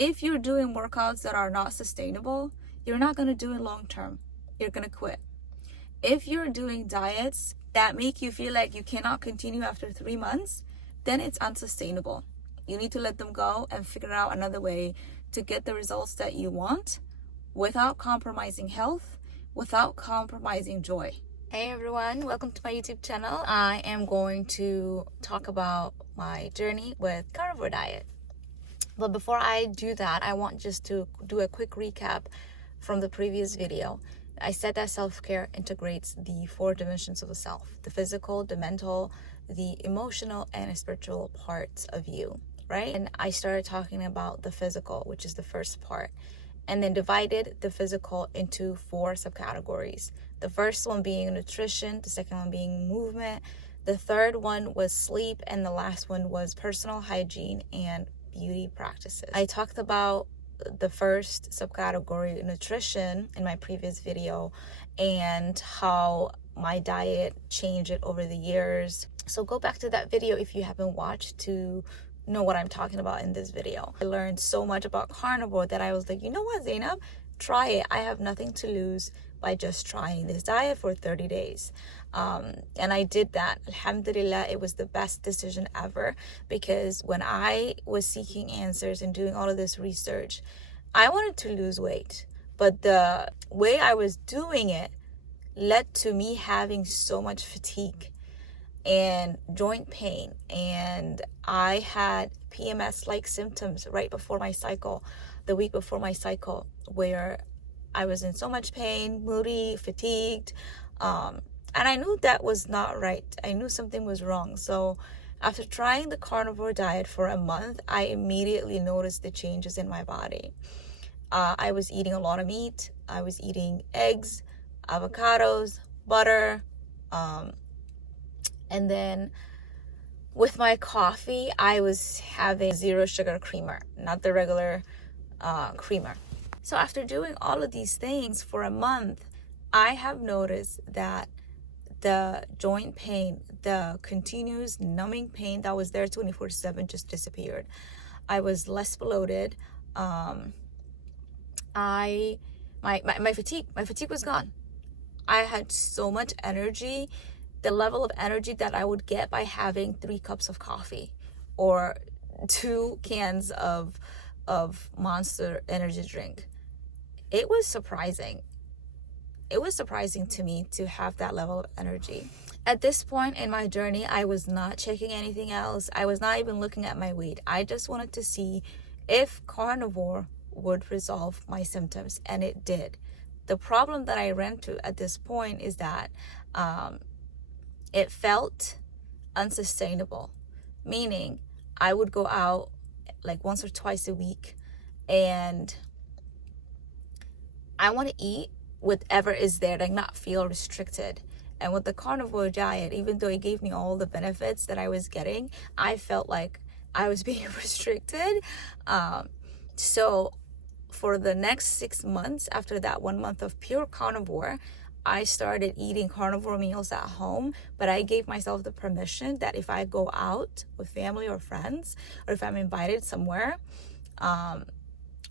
If you're doing workouts that are not sustainable, you're not going to do it long term. You're going to quit. If you're doing diets that make you feel like you cannot continue after 3 months, then it's unsustainable. You need to let them go and figure out another way to get the results that you want without compromising health, without compromising joy. Hey everyone, welcome to my YouTube channel. I am going to talk about my journey with carnivore diet. But before I do that, I want just to do a quick recap from the previous video. I said that self-care integrates the 4 dimensions of the self: the physical, the mental, the emotional, and spiritual parts of you, right? And I started talking about the physical, which is the first part, and then divided the physical into 4 subcategories. The first one being nutrition, the second one being movement, the third one was sleep, and the last one was personal hygiene and beauty practices. I talked about the first subcategory, nutrition, in my previous video, and how my diet changed over the years. So go back to that video if you haven't watched to know what I'm talking about in this video. I learned so much about carnivore that I was like, you know what, Zainab, try it. I have nothing to lose by just trying this diet for 30 days. And I did that. Alhamdulillah, it was the best decision ever, because when I was seeking answers and doing all of this research, I wanted to lose weight, but the way I was doing it led to me having so much fatigue and joint pain, and I had PMS-like symptoms right before my cycle, the week before my cycle, where I was in so much pain, moody, fatigued, and I knew that was not right. I knew something was wrong. So after trying the carnivore diet for a month, I immediately noticed the changes in my body. I was eating a lot of meat. I was eating eggs, avocados, butter, and then with my coffee, I was having 0 sugar creamer, not the regular creamer. So after doing all of these things for a month, I have noticed that the joint pain, the continuous numbing pain that was there 24/7 just disappeared. I was less bloated. My fatigue was gone. I had so much energy, the level of energy that I would get by having 3 cups of coffee or 2 cans of Monster energy drink. It was surprising. It was surprising to me to have that level of energy. At this point in my journey, I was not checking anything else. I was not even looking at my weight. I just wanted to see if carnivore would resolve my symptoms, and it did. The problem that I ran to at this point is that it felt unsustainable, meaning I would go out like once or twice a week, and I want to eat whatever is there, like not feel restricted. And with the carnivore diet, even though it gave me all the benefits that I was getting, I felt like I was being restricted. So for the next 6 months, after that 1 month of pure carnivore, I started eating carnivore meals at home, but I gave myself the permission that if I go out with family or friends, or if I'm invited somewhere,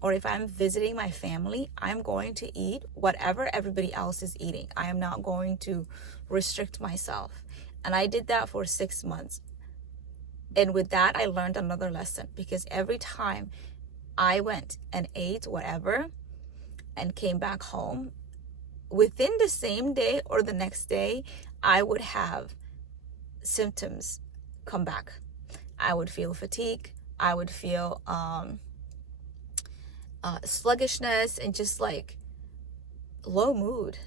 or if I'm visiting my family, I'm going to eat whatever everybody else is eating. I am not going to restrict myself. And I did that for 6 months. And with that, I learned another lesson, because every time I went and ate whatever and came back home, within the same day or the next day, I would have symptoms come back. I would feel fatigue. I would feel sluggishness and just like low mood.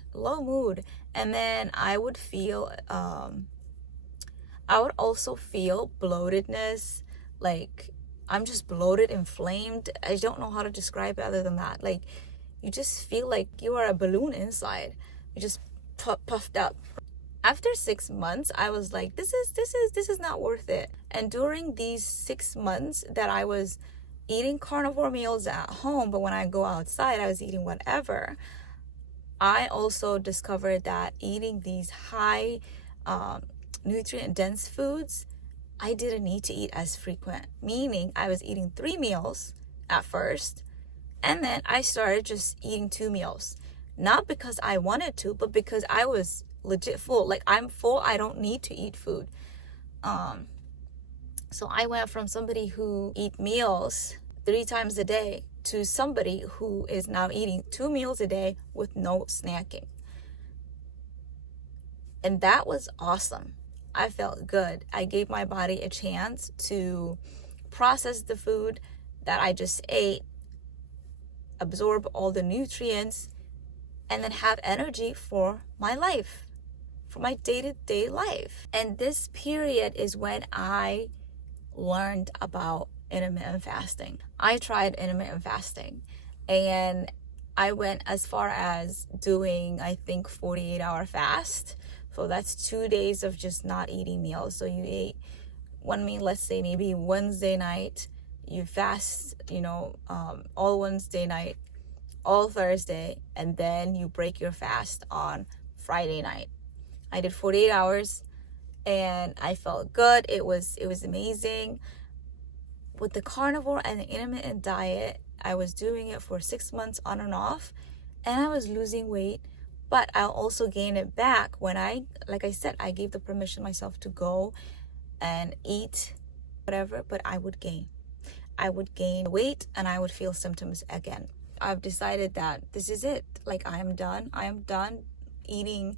And then I would feel I would also feel bloatedness, like I'm just bloated, inflamed. I don't know how to describe it other than that. Like you just feel like you are a balloon inside. You just puffed up. After 6 months, I was like, this is not worth it. And during these 6 months that I was eating carnivore meals at home, but when I go outside, I was eating whatever, I also discovered that eating these high nutrient dense foods, I didn't need to eat as frequent, meaning I was eating 3 meals at first. And then I started just eating 2 meals. Not because I wanted to, but because I was legit full. Like, I'm full, I don't need to eat food. So I went from somebody who eat meals 3 times a day to somebody who is now eating 2 meals a day with no snacking. And that was awesome. I felt good. I gave my body a chance to process the food that I just ate, absorb all the nutrients, and then have energy for my life, for my day-to-day life. And this period is when I learned about intermittent fasting. I tried intermittent fasting, and I went as far as doing, I think, 48-hour fast. So that's 2 days of just not eating meals. So you ate one meal, let's say maybe Wednesday night, you fast, all Wednesday night, all Thursday, and then you break your fast on Friday night. I did 48 hours and I felt good. It was amazing. With the carnivore and the intermittent diet, I was doing it for 6 months on and off, and I was losing weight, but I'll also gain it back when like I said, I gave the permission myself to go and eat whatever, but I would gain weight and I would feel symptoms again. I've decided that this is it. Like, I am done eating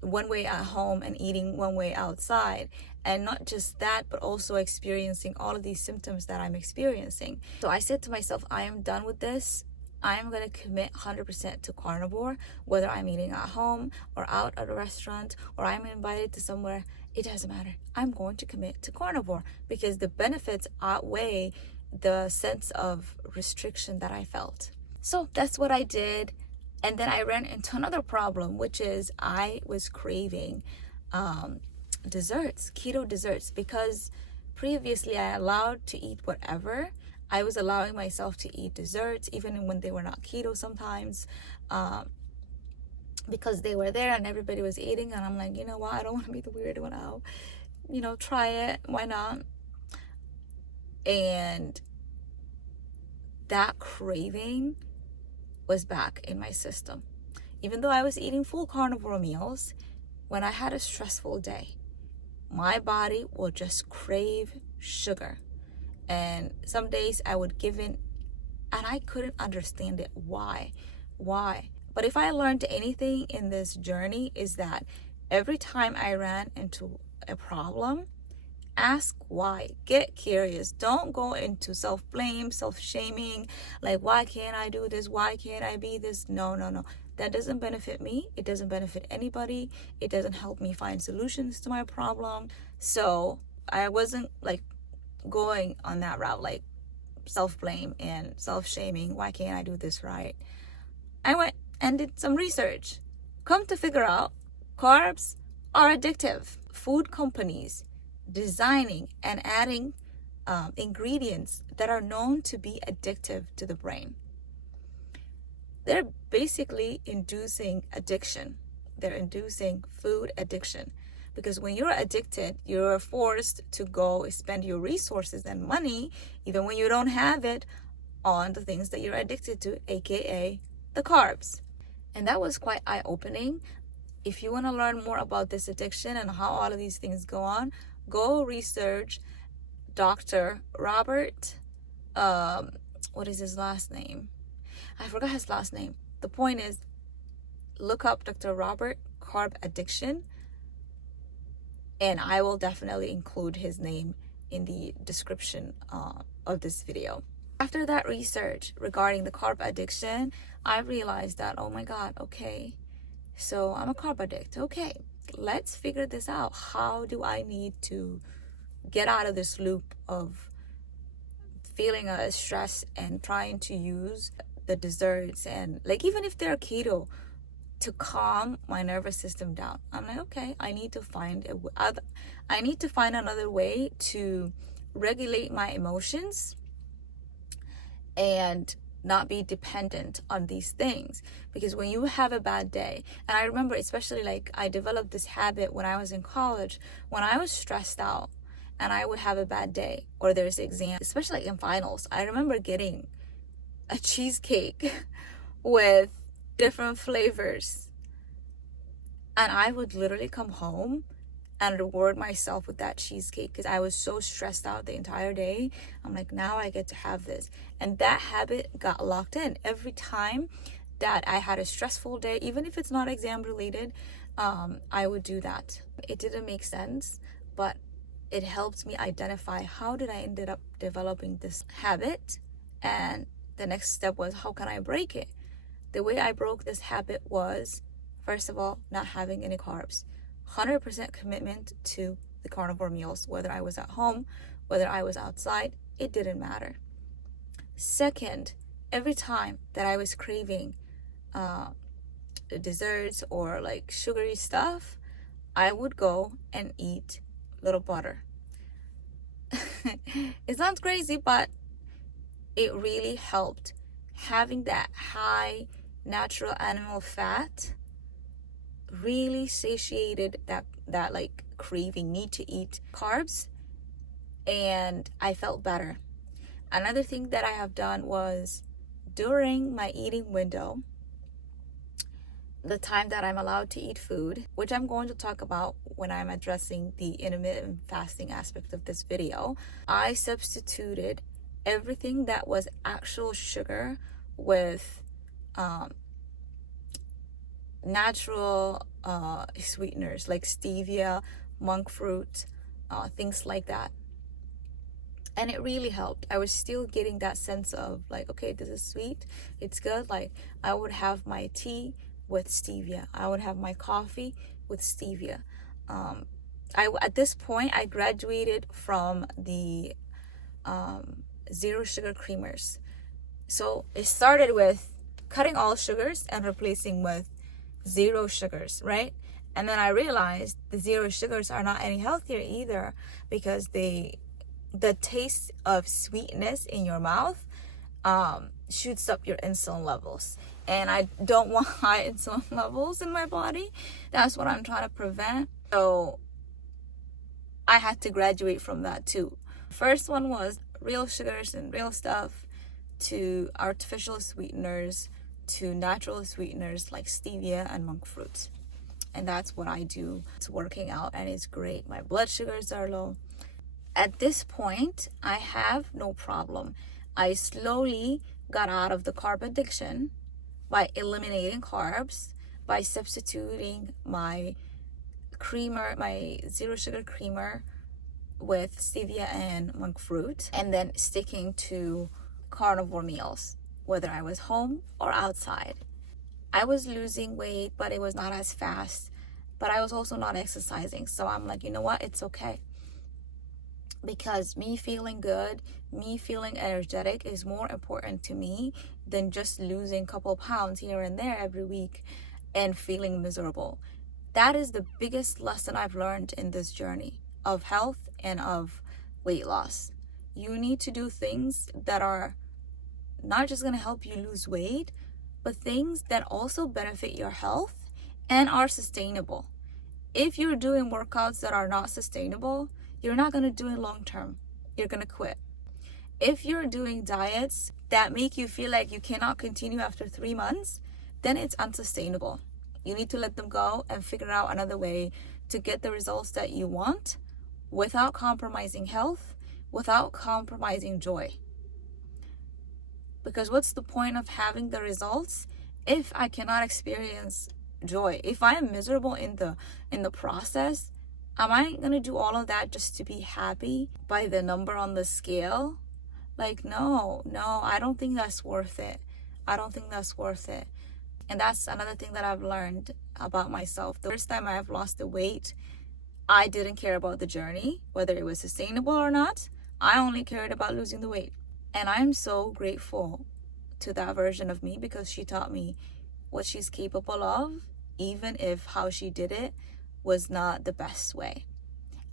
one way at home and eating one way outside. And not just that, but also experiencing all of these symptoms that I'm experiencing. So I said to myself, I am done with this. I am going to commit 100% to carnivore, whether I'm eating at home or out at a restaurant or I'm invited to somewhere. It doesn't matter. I'm going to commit to carnivore because the benefits outweigh the sense of restriction that I felt. So that's what I did. And then I ran into another problem, which is I was craving desserts, keto desserts, because previously I allowed to eat whatever. I was allowing myself to eat desserts, even when they were not keto sometimes, because they were there and everybody was eating. And I'm like, you know what? I don't want to be the weird one out. Try it. Why not? And that craving was back in my system. Even though I was eating full carnivore meals, when I had a stressful day, my body will just crave sugar. And some days I would give in, and I couldn't understand it. Why? But if I learned anything in this journey, is that every time I ran into a problem, ask why. Get curious. Don't go into self-blame, self-shaming, like, why can't I do this? Why can't I be this? No. That doesn't benefit me. It doesn't benefit anybody. It doesn't help me find solutions to my problem. So I wasn't like going on that route, like self-blame and self-shaming. Why can't I do this right? I went and did some research. Come to figure out, carbs are addictive. Food companies designing and adding ingredients that are known to be addictive to the brain. They're basically inducing addiction. They're inducing food addiction. Because when you're addicted, you're forced to go spend your resources and money, even when you don't have it, on the things that you're addicted to, aka the carbs. And that was quite eye-opening. If you want to learn more about this addiction and how all of these things go on, go research Dr. Robert, what is his last name? I forgot his last name. The point is, look up Dr. Robert Carb Addiction, and I will definitely include his name in the description of this video. After that research regarding the carb addiction, I realized that, oh my God, okay, so I'm a carb addict. Okay, let's figure this out. How do I need to get out of this loop of feeling stress and trying to use the desserts and, like, even if they're keto, to calm my nervous system down? I'm like, okay, I need to find another way to regulate my emotions and not be dependent on these things. Because when you have a bad day, and I remember especially, like, I developed this habit when I was in college, when I was stressed out and I would have a bad day, or there's exam, especially like in finals. I remember getting a cheesecake with different flavors, and I would literally come home and reward myself with that cheesecake because I was so stressed out the entire day. I'm like, now I get to have this. And that habit got locked in. Every time that I had a stressful day, even if it's not exam related, I would do that. It didn't make sense, but it helped me identify how did I ended up developing this habit. And the next step was, how can I break it? The way I broke this habit was, first of all, not having any carbs. 100% commitment to the carnivore meals, whether I was at home, whether I was outside, it didn't matter. Second, every time that I was craving desserts or like sugary stuff, I would go and eat little butter. It sounds crazy, but it really helped. Having that high natural animal fat really satiated that like craving, need to eat carbs, and I felt better. Another thing that I have done was, during my eating window, the time that I'm allowed to eat food, which I'm going to talk about when I'm addressing the intermittent fasting aspect of this video, I substituted everything that was actual sugar with natural sweeteners like stevia, monk fruit, things like that. And it really helped. I was still getting that sense of like, okay, this is sweet, it's good. Like, I would have my tea with stevia, I would have my coffee with stevia. At this point, I graduated from the zero sugar creamers. So it started with cutting all sugars and replacing with zero sugars, right? And then I realized the zero sugars are not any healthier either, because the taste of sweetness in your mouth shoots up your insulin levels, and I don't want high insulin levels in my body. That's what I'm trying to prevent. So I had to graduate from that too. First one was real sugars and real stuff, to artificial sweeteners, to natural sweeteners like stevia and monk fruit. And that's what I do. It's working out and it's great. My blood sugars are low. At this point, I have no problem. I slowly got out of the carb addiction by eliminating carbs, by substituting my creamer, my zero sugar creamer with stevia and monk fruit, and then sticking to carnivore meals, whether I was home or outside. I was losing weight, but it was not as fast, but I was also not exercising. So I'm like, you know what, it's okay. Because me feeling good, me feeling energetic is more important to me than just losing a couple pounds here and there every week and feeling miserable. That is the biggest lesson I've learned in this journey of health and of weight loss. You need to do things that are not just going to help you lose weight, but things that also benefit your health and are sustainable. If you're doing workouts that are not sustainable, you're not going to do it long term. You're going to quit. If you're doing diets that make you feel like you cannot continue after 3 months, then it's unsustainable. You need to let them go and figure out another way to get the results that you want without compromising health, without compromising joy. Because what's the point of having the results if I cannot experience joy? If I am miserable in the process, am I gonna do all of that just to be happy by the number on the scale? Like, no, I don't think that's worth it. I don't think that's worth it. And that's another thing that I've learned about myself. The first time I've lost the weight, I didn't care about the journey, whether it was sustainable or not. I only cared about losing the weight. And I'm so grateful to that version of me, because she taught me what she's capable of, even if how she did it was not the best way.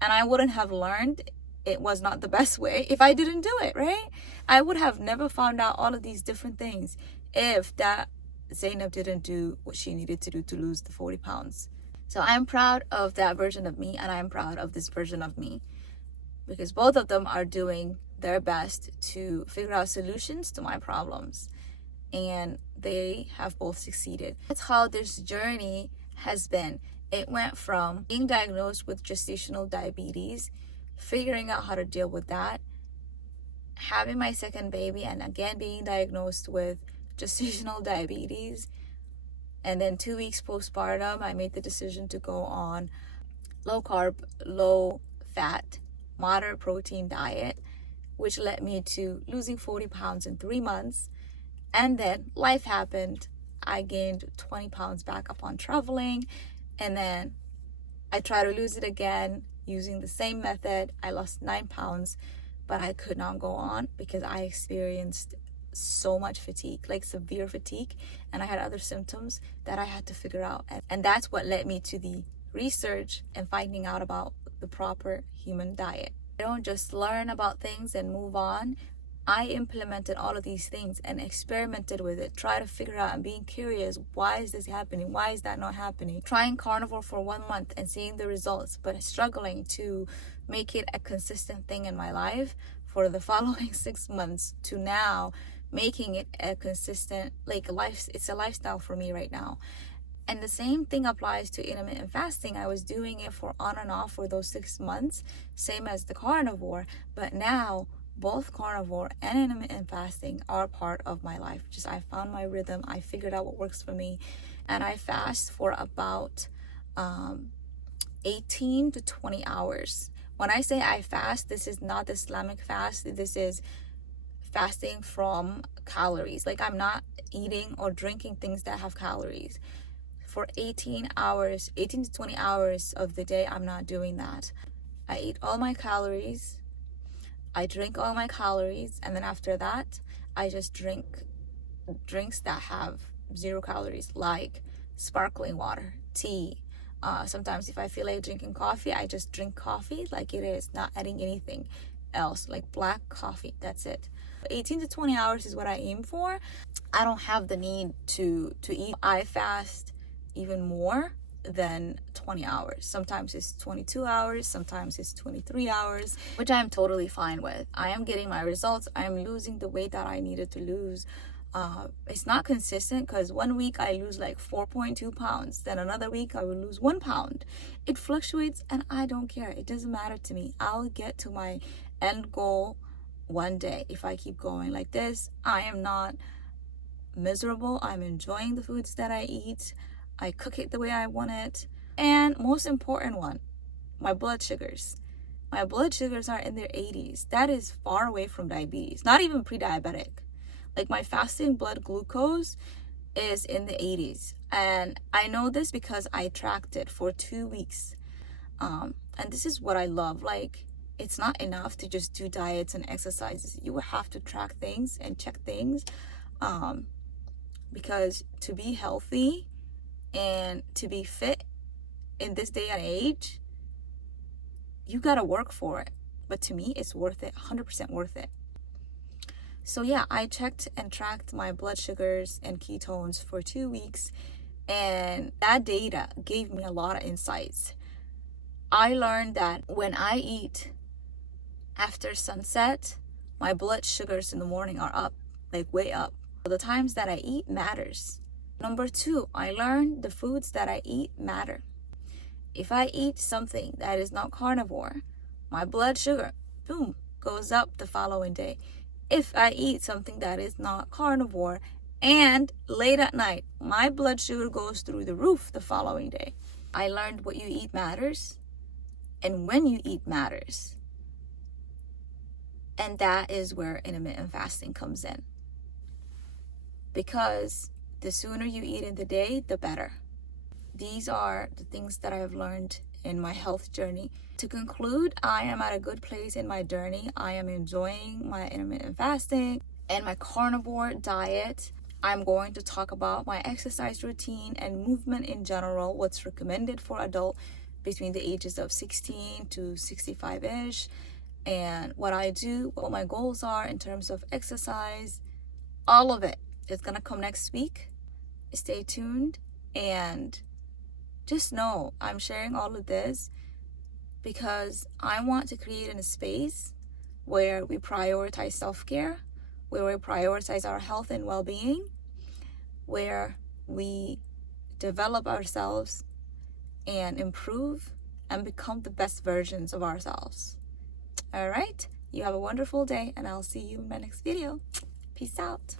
And I wouldn't have learned it was not the best way if I didn't do it, right? I would have never found out all of these different things if that Zainab didn't do what she needed to do to lose the 40 pounds. So I'm proud of that version of me, and I'm proud of this version of me. because both of them are doing their best to figure out solutions to my problems, and they have both succeeded. That's how this journey has been. It went from being diagnosed with gestational diabetes, figuring out how to deal with that, having my second baby, and again being diagnosed with gestational diabetes. And then 2 weeks postpartum, I made the decision to go on low carb, low fat, moderate protein diet, which led me to losing 40 pounds in 3 months. And then life happened. I gained 20 pounds back upon traveling. And then I tried to lose it again using the same method. I lost 9 pounds, but I could not go on because I experienced so much fatigue, like severe fatigue, and I had other symptoms that I had to figure out. And that's what led me to the research and finding out about the proper human diet. I don't just learn about things and move on. I implemented all of these things and experimented with it, try to figure out and being curious, why is this happening? Why is that not happening? Trying carnivore for 1 month and seeing the results, but struggling to make it a consistent thing in my life for the following 6 months to now making it a consistent, like, life. It's a lifestyle for me right now. And the same thing applies to intermittent fasting. I was doing it for on and off for those 6 months, same as the carnivore, but now both carnivore and intermittent fasting are part of my life. Just I found my rhythm, I figured out what works for me, and I fast for about 18 to 20 hours. When I say I fast, this is not the Islamic fast. This is fasting from calories. Like, I'm not eating or drinking things that have calories. For 18 to 20 hours of the day, I'm not doing that. I eat all my calories, I drink all my calories, and then after that, I just drink drinks that have 0 calories, like sparkling water, tea. Sometimes if I feel like drinking coffee, I just drink coffee like it is, not adding anything else, like black coffee. That's it. 18 to 20 hours is what I aim for. I don't have the need to eat. I fast even more than 20 hours. Sometimes it's 22 hours, sometimes it's 23 hours, which I'm totally fine with. I am getting my results. I am losing the weight that I needed to lose. It's not consistent because 1 week I lose like 4.2 pounds, then another week I will lose 1 pound. It fluctuates and I don't care. It doesn't matter to me. I'll get to my end goal one day. If I keep going like this, I am not miserable. I'm enjoying the foods that I eat. I cook it the way I want it. And most important one, my blood sugars. My blood sugars are in their 80s. That is far away from diabetes, not even pre-diabetic. Like, my fasting blood glucose is in the 80s. And I know this because I tracked it for 2 weeks. And this is what I love. Like, it's not enough to just do diets and exercises. You will have to track things and check things. Because to be healthy and to be fit in this day and age, you gotta work for it. But to me, it's worth it, 100% worth it. So yeah, I checked and tracked my blood sugars and ketones for 2 weeks, and that data gave me a lot of insights. I learned that when I eat after sunset, my blood sugars in the morning are up, like way up. The times that I eat matters. Number 2, I learned the foods that I eat matter. If I eat something that is not carnivore, my blood sugar, boom, goes up the following day. If I eat something that is not carnivore and late at night, my blood sugar goes through the roof the following day. I learned what you eat matters and when you eat matters. And that is where intermittent fasting comes in. Because the sooner you eat in the day, the better. These are the things that I have learned in my health journey. To conclude, I am at a good place in my journey. I am enjoying my intermittent fasting and my carnivore diet. I'm going to talk about my exercise routine and movement in general, what's recommended for adult between the ages of 16 to 65-ish, and what I do, what my goals are in terms of exercise. All of it is gonna come next week. Stay tuned, and just know I'm sharing all of this because I want to create a space where we prioritize self-care, where we prioritize our health and well-being, where we develop ourselves and improve and become the best versions of ourselves. All right, you have a wonderful day, and I'll see you in my next video. Peace out.